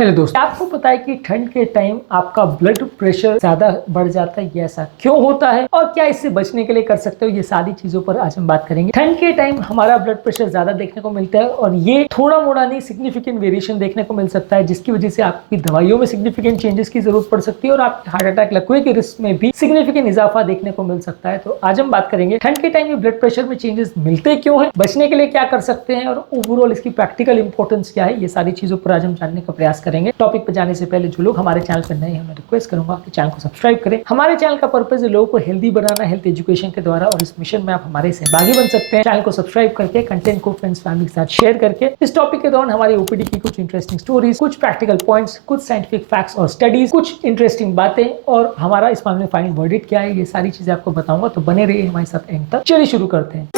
Hello दोस्तों, आपको पता है कि ठंड के टाइम आपका ब्लड प्रेशर ज्यादा बढ़ जाता है। ये ऐसा क्यों होता है और क्या इससे बचने के लिए कर सकते हो, ये सारी चीजों पर आज हम बात करेंगे। ठंड के टाइम हमारा ब्लड प्रेशर ज्यादा देखने को मिलता है और ये थोड़ा मोड़ा नहीं, सिग्निफिकेंट वेरिएशन देखने को मिल सकता है, जिसकी वजह से आपकी दवाइयों में सिग्निफिकेंट चेंजेस की जरूरत पड़ सकती है और आपके हार्ट अटैक, लकवे के रिस्क में भी सिग्निफिकेंट इजाफा देखने को मिल सकता है। तो आज हम बात करेंगे ठंड के टाइम में ब्लड प्रेशर में चेंजेस मिलते क्यों है, बचने के लिए क्या कर सकते हैं और ओवरऑल इसकी प्रैक्टिकल इंपॉर्टेंस क्या है। ये सारी चीजों पर आज हम जानने का प्रयास करेंगे। टॉपिक पर जाने से पहले जो लोग हमारे चैनल पर नए हैं, मैं रिक्वेस्ट करूंगा कि चैनल को सब्सक्राइब करें। हमारे चैनल का पर्पस है लोगों को हेल्दी बनाना, हेल्थ एजुकेशन के द्वारा, और इस मिशन में आप हमारे सहभागी बन सकते हैं। चैनल को सब्सक्राइब करके, कंटेंट को फ्रेंड्स फैमिली के साथ शेयर करके। इस टॉपिक के दौरान हमारी ओपीडी की कुछ इंटरेस्टिंग स्टोरीज, कुछ प्रैक्टिकल पॉइंट्स, कुछ साइंटिफिक फैक्ट्स और स्टडीज, कुछ इंटरेस्टिंग बातें और हमारा इस मामले में फाइनल वर्डिक्ट क्या है, ये सारी चीजें आपको बताऊंगा। तो बने रहिए हमारे साथ एंड तक। चलिए शुरू करते हैं।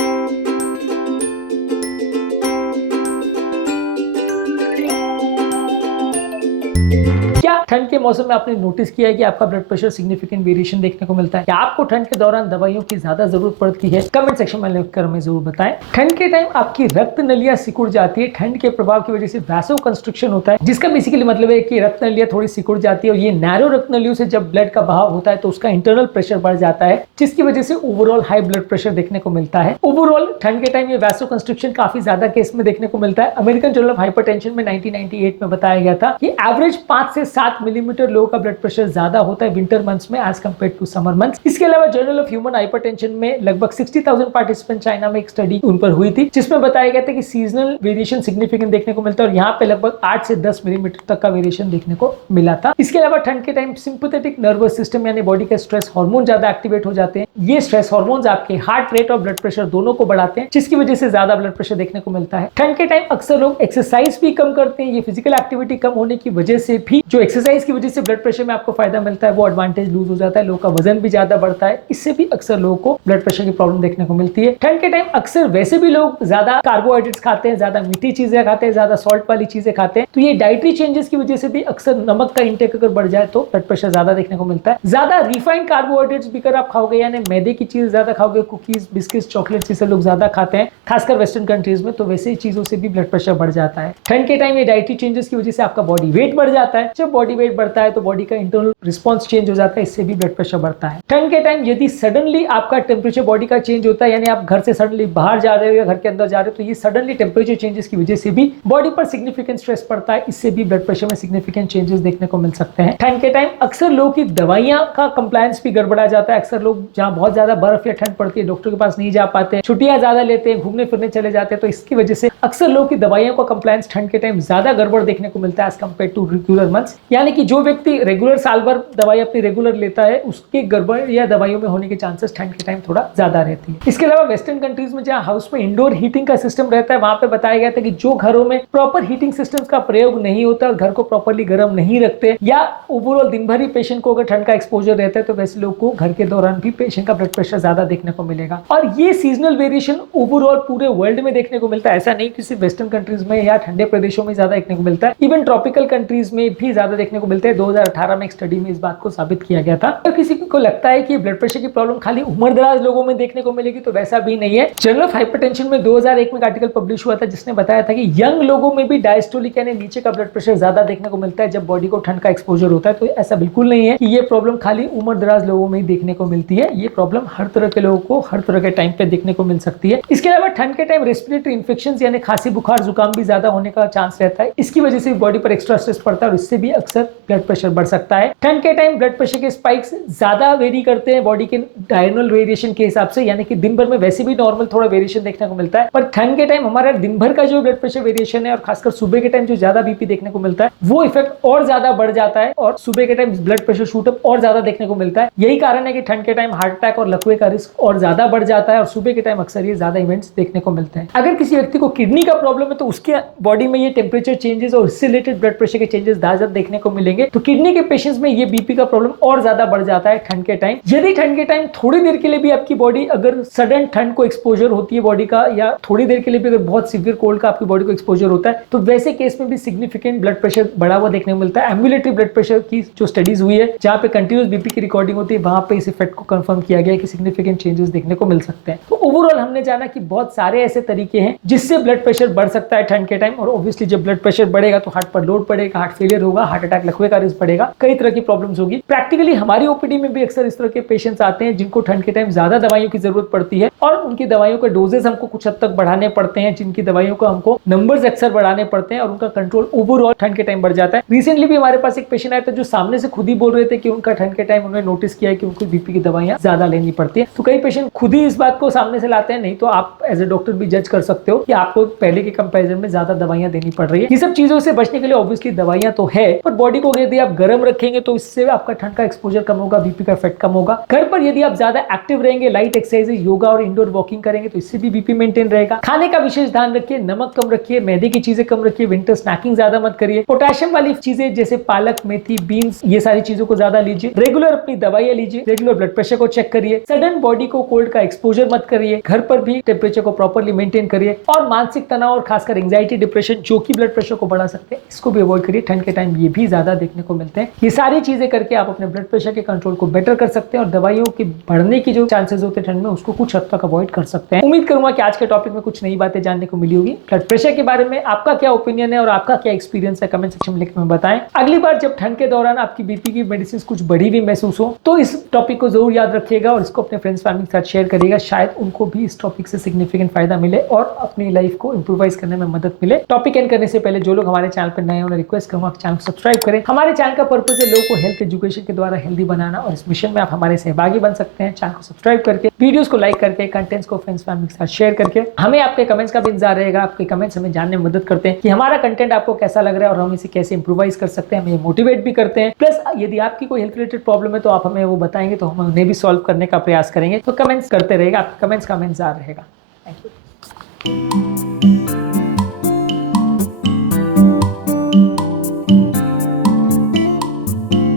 क्या ठंड के मौसम में आपने नोटिस किया है कि आपका ब्लड प्रेशर सिग्निफिकेंट वेरिएशन देखने को मिलता है? क्या आपको ठंड के दौरान दवाइयों की ज्यादा जरूरत पड़ती है? कमेंट सेक्शन में लिखकर हमें जरूर बताएं। ठंड के टाइम आपकी रक्त नलियां सिकुड़ जाती है। ठंड के प्रभाव की वजह से वैसो कंस्ट्रिक्शन होता है, जिसका बेसिकली मतलब है कि रक्त नलियां थोड़ी सिकुड़ जाती है और ये नैरो रक्त नलियों से जब ब्लड का बहाव होता है तो उसका इंटरनल प्रेशर बढ़ जाता है, जिसकी वजह से ओवरऑल हाई ब्लड प्रेशर देखने को मिलता है। ओवरऑल ठंड के टाइम ये वैसो कंस्ट्रिक्शन काफी ज्यादा केस में देखने को मिलता है। अमेरिकन जर्नल ऑफ हाइपरटेंशन में 1998 में बताया गया था कि एवरेज 5 से 7 मिलीमीटर लोगों का ब्लड प्रेशर ज्यादा होता है विंटर मंथ्स में as compared to summer months. इसके अलावा जर्नल ऑफ ह्यूमन हाइपरटेंशन में लगभग 60,000 पार्टिसिपेंट चाइना में एक स्टडी उन पर हुई थी, जिसमें बताया गया था कि सीजनल वेरिएशन सिग्निफिकेंट देखने को मिलता है और यहाँ पे लगभग 8 से 10 मिलीमीटर तक का वेरिएशन देखने को मिला था। इसके अलावा ठंड के टाइम सिंपैथेटिक नर्वस सिस्टम यानी बॉडी के स्ट्रेस हार्मोन ज्यादा एक्टिवेट हो जाते हैं। ये स्ट्रेस हार्मोन्स आपके हार्ट रेट और ब्लड प्रेशर दोनों को बढ़ाते हैं, जिसकी वजह से ज्यादा ब्लड प्रेशर देखने को मिलता है। ठंड के टाइम अक्सर लोग एक्सरसाइज भी कम करते हैं। ये फिजिकल एक्टिविटी कम होने की वजह से भी, जो एक्सरसाइज की वजह से ब्लड प्रेशर में आपको फायदा मिलता है, वो एडवांटेज लूज हो जाता है। लोगों का वजन भी ज्यादा बढ़ता है, इससे भी अक्सर लोगों को ब्लड प्रेशर की प्रॉब्लम देखने को मिलती है। ठंड के टाइम अक्सर वैसे भी लोग ज्यादा कार्बोहाइड्रेट्स खाते हैं, ज्यादा मीठी चीजें खाते हैं, ज्यादा सॉल्ट वाली चीजें खाते हैं, तो ये डाइटरी चेंजेस की वजह से भी अक्सर नमक का इंटेक अगर बढ़ जाए तो ब्लड प्रेशर ज्यादा देखने को मिलता है। ज्यादा रिफाइंड कार्बोहाइड्रेट्स भी अगर आप खाओगे, यानी मैदे की चीज ज्यादा खाओगे, कुकीज, बिस्किट, चॉकलेट जिसे लोग ज्यादा खाते हैं खासकर वेस्टर्न कंट्रीज में, तो वैसे चीजों से भी ब्लड प्रेशर बढ़ जाता है। ठंड के टाइम ये डाइटरी चेंजेस की वजह से आपका बॉडी वेट बढ़ जाता है। जब बॉडी वेट बढ़ता है तो बॉडी का इंटरनल रिस्पॉन्स चेंज हो जाता है, इससे भी ब्लड प्रेशर बढ़ता है। ठंड के टाइम यदि सडनली आपका टेम्परेचर बॉडी का चेंज होता है, यानी आप घर से सडनली बाहर जा रहे हो या घर के अंदर जा रहे हो, तो ये सडनली टेम्परेचर चेंजेस की वजह से भी बॉडी पर सिग्निफिकेंट स्ट्रेस पड़ता है, इससे भी ब्लड प्रेशर में सिग्निफिकेंट चेंजेस देखने को मिल सकते हैं। ठंड के टाइम अक्सर लोगों की दवाइयां का कंप्लायंस भी गड़बड़ा जाता है। अक्सर लोग जहां बहुत ज्यादा बर्फ या ठंड पड़ती है डॉक्टर के पास नहीं जा पाते, छुट्टियां ज्यादा लेते हैं, घूमने फिरने चले जाते हैं, तो इसकी वजह से अक्सर लोगों की दवाइयों का कंप्लायंस ठंड के टाइम ज्यादा गड़बड़ देखने को मिलता है as compared to regular months. यानी कि जो व्यक्ति रेगुलर साल भर दवाई अपनी रेगुलर लेता है, उसके गड़बड़ या दवाइयों में होने के चांसेस ठंड के टाइम थोड़ा ज्यादा रहती है। इसके अलावा वेस्टर्न कंट्रीज में जहां हाउस में इंडोर हीटिंग का सिस्टम रहता है, वहां पे बताया गया था कि जो घरों में प्रॉपर हीटिंग सिस्टम्स का प्रयोग नहीं होता और घर को प्रॉपरली गर्म नहीं रखते, या ओवरऑल दिन भर ही पेशेंट को अगर ठंड का एक्सपोजर रहता है, तो वैसे लोग को घर के दौरान भी पेशेंट का ब्लड प्रेशर ज्यादा देखने को मिलेगा। और ये सीजनल वेरिएशन ओवरऑल पूरे वर्ल्ड में देखने को मिलता है, ऐसा नहीं कि सिर्फ वेस्टर्न कंट्रीज में या ठंडे प्रदेशों में ज्यादा देखने को मिलता है, इवन ट्रॉपिकल कंट्रीज में भी ज्यादा देखने को मिलता है। 2018 में एक स्टडी में इस बात को साबित किया गया था। तो किसी को लगता है कि ब्लड प्रेशर की प्रॉब्लम खाली उम्रदराज लोगों में देखने को मिलेगी, तो वैसा भी नहीं है। जर्नल ऑफ हाइपरटेंशन में 2001 में एक आर्टिकल पब्लिश हुआ था, जिसने बताया था कि यंग लोगों में भी डायस्टोलिक यानी नीचे का ब्लड प्रेशर ज्यादा देखने को मिलता है जब बॉडी को ठंड का एक्सपोजर होता है। तो ऐसा बिल्कुल नहीं है कि ये प्रॉब्लम खाली उम्रदराज लोगों में ही देखने को मिलती है। ये प्रॉब्लम हर तरह के लोगों को हर तरह के टाइम पे देखने को मिल सकती है। इसके अलावा ठंड के टाइम रेस्पिरेटरी इन्फेक्शन यानी खांसी, बुखार, जुकाम भी ज्यादा होने का चांस रहता है। इसकी वजह से बॉडी पर एक्स्ट्रा स्ट्रेस पड़ता है और इससे भी अक्सर ब्लड प्रेशर बढ़ सकता है। ठंड के टाइम ब्लड प्रेशर के स्पाइक्स ज्यादा वेरी करते हैं बॉडी के डायरेनल वेरिएशन के हिसाब से, यानी कि दिन भर में वैसे भी नॉर्मल थोड़ा वेरिएशन देखने को मिलता है, पर ठंड के टाइम हमारा दिन भर का जो ब्लड प्रेशर वेरिएशन है और खासकर सुबह के टाइम जो ज्यादा बीपी देखने को मिलता है, वो इफेक्ट और ज्यादा बढ़ जाता है और सुबह के टाइम ब्लड प्रेशर शूटअप और ज्यादा देखने को मिलता है। यही कारण है कि ठंड के टाइम हार्ट अटैक और लकवे का रिस्क और ज्यादा बढ़ जाता है और सुबह के टाइम अक्सर ये ज्यादा इवेंट्स देखने को मिलते हैं। अगर किसी व्यक्ति को किडनी का प्रॉब्लम है तो उसके बॉडी में ये टेम्परेचर चेंजेस और इससे रिलेटेड ब्लड प्रेशर के चेंजेस ज्यादा देखने को मिलेंगे। तो किडनी के पेशेंट्स में ये बीपी का प्रॉब्लम और ज्यादा बढ़ जाता है ठंड के टाइम। यदि ठंड के टाइम थोड़ी देर के लिए भी आपकी बॉडी अगर सडन ठंड को एक्सपोजर होती है बॉडी का, या थोड़ी देर के लिए भी अगर बहुत सीवियर कोल्ड का आपकी बॉडी को एक्सपोजर होता है, तो वैसे केस में भी सिग्निफिकेंट ब्लड प्रेशर बढ़ा हुआ देखने को मिलता है। एम्बुलेटरी ब्लड प्रेशर की जो स्टडीज हुई है जहां पे कंटिन्यूस बीपी की रिकॉर्डिंग होती है, वहां पे इस इफेक्ट को कंफर्म किया गया है कि सिग्निफिकेंट चेंजेस देखने को मिल सकते हैं। तो ओवरऑल हमने जाना कि बहुत सारे ऐसे तरीके हैं जिससे ब्लड प्रेशर बढ़ सकता है ठंड के टाइम। और ऑब्वियसली जब ब्लड प्रेशर बढ़ेगा तो हार्ट पर लोड पड़ेगा, हार्ट फेलियर होगा, हार्ट अटैक लकवे का रिस्क बढ़ेगा, कई तरह की प्रॉब्लम्स होगी। प्रैक्टिकली हमारी ओपीडी में भी अक्सर इस तरह के पेशेंट्स आते हैं जिनको ठंड के टाइम ज्यादा दवाइयों की जरूरत पड़ती है और उनकी दवाइयों के डोजेस हमको कुछ हद तक बढ़ाने पड़ते हैं, जिनकी दवाइयों को हमको नंबर्स अक्सर बढ़ाने पड़ते हैं और उनका कंट्रोल ओवरऑल ठंड के टाइम बढ़ जाता है। रिसेंटली भी हमारे पास एक पेशेंट आया था जो सामने से खुद ही बोल रहे थे कि उनका ठंड के टाइम उन्होंने नोटिस किया है कि उनको बीपी की दवाइयां ज्यादा लेनी पड़ती है। तो कई पेशेंट खुद ही इस बात को सामने से लाते हैं, नहीं तो आप एज ए डॉक्टर भी जज कर सकते हो कि आपको पहले के कंपैरिजन में ज्यादा दवाइयां देनी पड़ रही है। ये सब चीजों से बचने के लिए ऑब्वियसली दवाइयां तो है, पर बॉडी को यदि आप गर्म रखेंगे तो इससे आपका ठंड का एक्सपोजर कम होगा, बीपी का इफेक्ट कम होगा। घर पर यदि आप ज्यादा एक्टिव रहेंगे, लाइट एक्सरसाइज, योगा और इंडोर वॉकिंग करेंगे तो इससे भी बीपी मेंटेन रहेगा। खाने का विशेष ध्यान रखिए, नमक कम रखिए, मैदे की चीजें कम रखिए, विंटर स्नैकिंग ज्यादा मत करिए, पोटेशियम वाली चीजें जैसे पालक, मेथी, बीन्स, ये सारी चीजों को ज्यादा लीजिए, रेगुलर अपनी दवाइयां लीजिए, रेगुलर ब्लड प्रेशर को चेक करिए, सडन बॉडी को कोल्ड का एक्सपोजर मत करिए, घर पर भी टेम्परेचर को प्रॉपर्ली मेंटेन करिए और मानसिक तनाव और खासकर एंजाइटी, डिप्रेशन जो कि ब्लड प्रेशर को बढ़ा सकते हैं, इसको भी अवॉइड करिए। ठंड के टाइम ये भी ज्यादा देखने को मिलते हैं। ये सारी चीजें करके आप अपने ब्लड प्रेशर के कंट्रोल को बेटर कर सकते हैं और दवाइयों के बढ़ने की जो चांसेस होते हैं ठंड में उसको कुछ हद तक अवॉइड कर सकते हैं। उम्मीद करूंगा कि आज के टॉपिक में कुछ नई बातें जानने को मिली होगी। ब्लड प्रेशर के बारे में आपका क्या ओपिनियन है और आपका क्या एक्सपीरियंस है, कमेंट सेक्शन में लिख में बताएं। अगली बार जब ठंड के दौरान आपकी बीपी की मेडिसिन कुछ बढ़ी हुई महसूस हो तो इस टॉपिक को जरूर याद रखिएगा और इसको अपने फ्रेंड्स फैमिली के साथ शेयर करिएगा। शायद उनको भी इस टॉपिक से सिग्निफिकेंट फायदा मिले और अपनी लाइफ को इंप्रूवाइज करने में मदद मिले। टॉपिक एंड करने से पहले जो लोग हमारे चैनल पर नए हैं उन्हें रिक्वेस्ट करूंगा चैनल को सब्सक्राइब करें। हमारे चैनल का पर्पस है लोगों को हेल्थ एजुकेशन के द्वारा हेल्दी बनाना और इस मिशन में आप हमारे सहभागी बन सकते हैं। चैनल को सब्सक्राइब करके, वीडियोस को लाइक करके, कंटेंट्स को फ्रेंड्स फैमिली के साथ शेयर करके। हमें आपके कमेंट्स का भी इंतजार रहेगा। आपके कमेंट्स हमें जानने में मदद करते हैं कि हमारा कंटेंट आपको कैसा लग रहा है और हम इसे कैसे इंप्रूवाइज कर सकते हैं, हमें मोटिवेट भी करते हैं। प्लस यदि आपकी कोई हेल्थ रिलेटेड प्रॉब्लम है तो आप हमें वो बताएंगे तो हम उन्हें भी सॉल्व करने का प्रयास करेंगे। तो कमेंट्स करते रहेगा, आपके कमेंट्स का हमें इंतजार रहेगा। Thank you.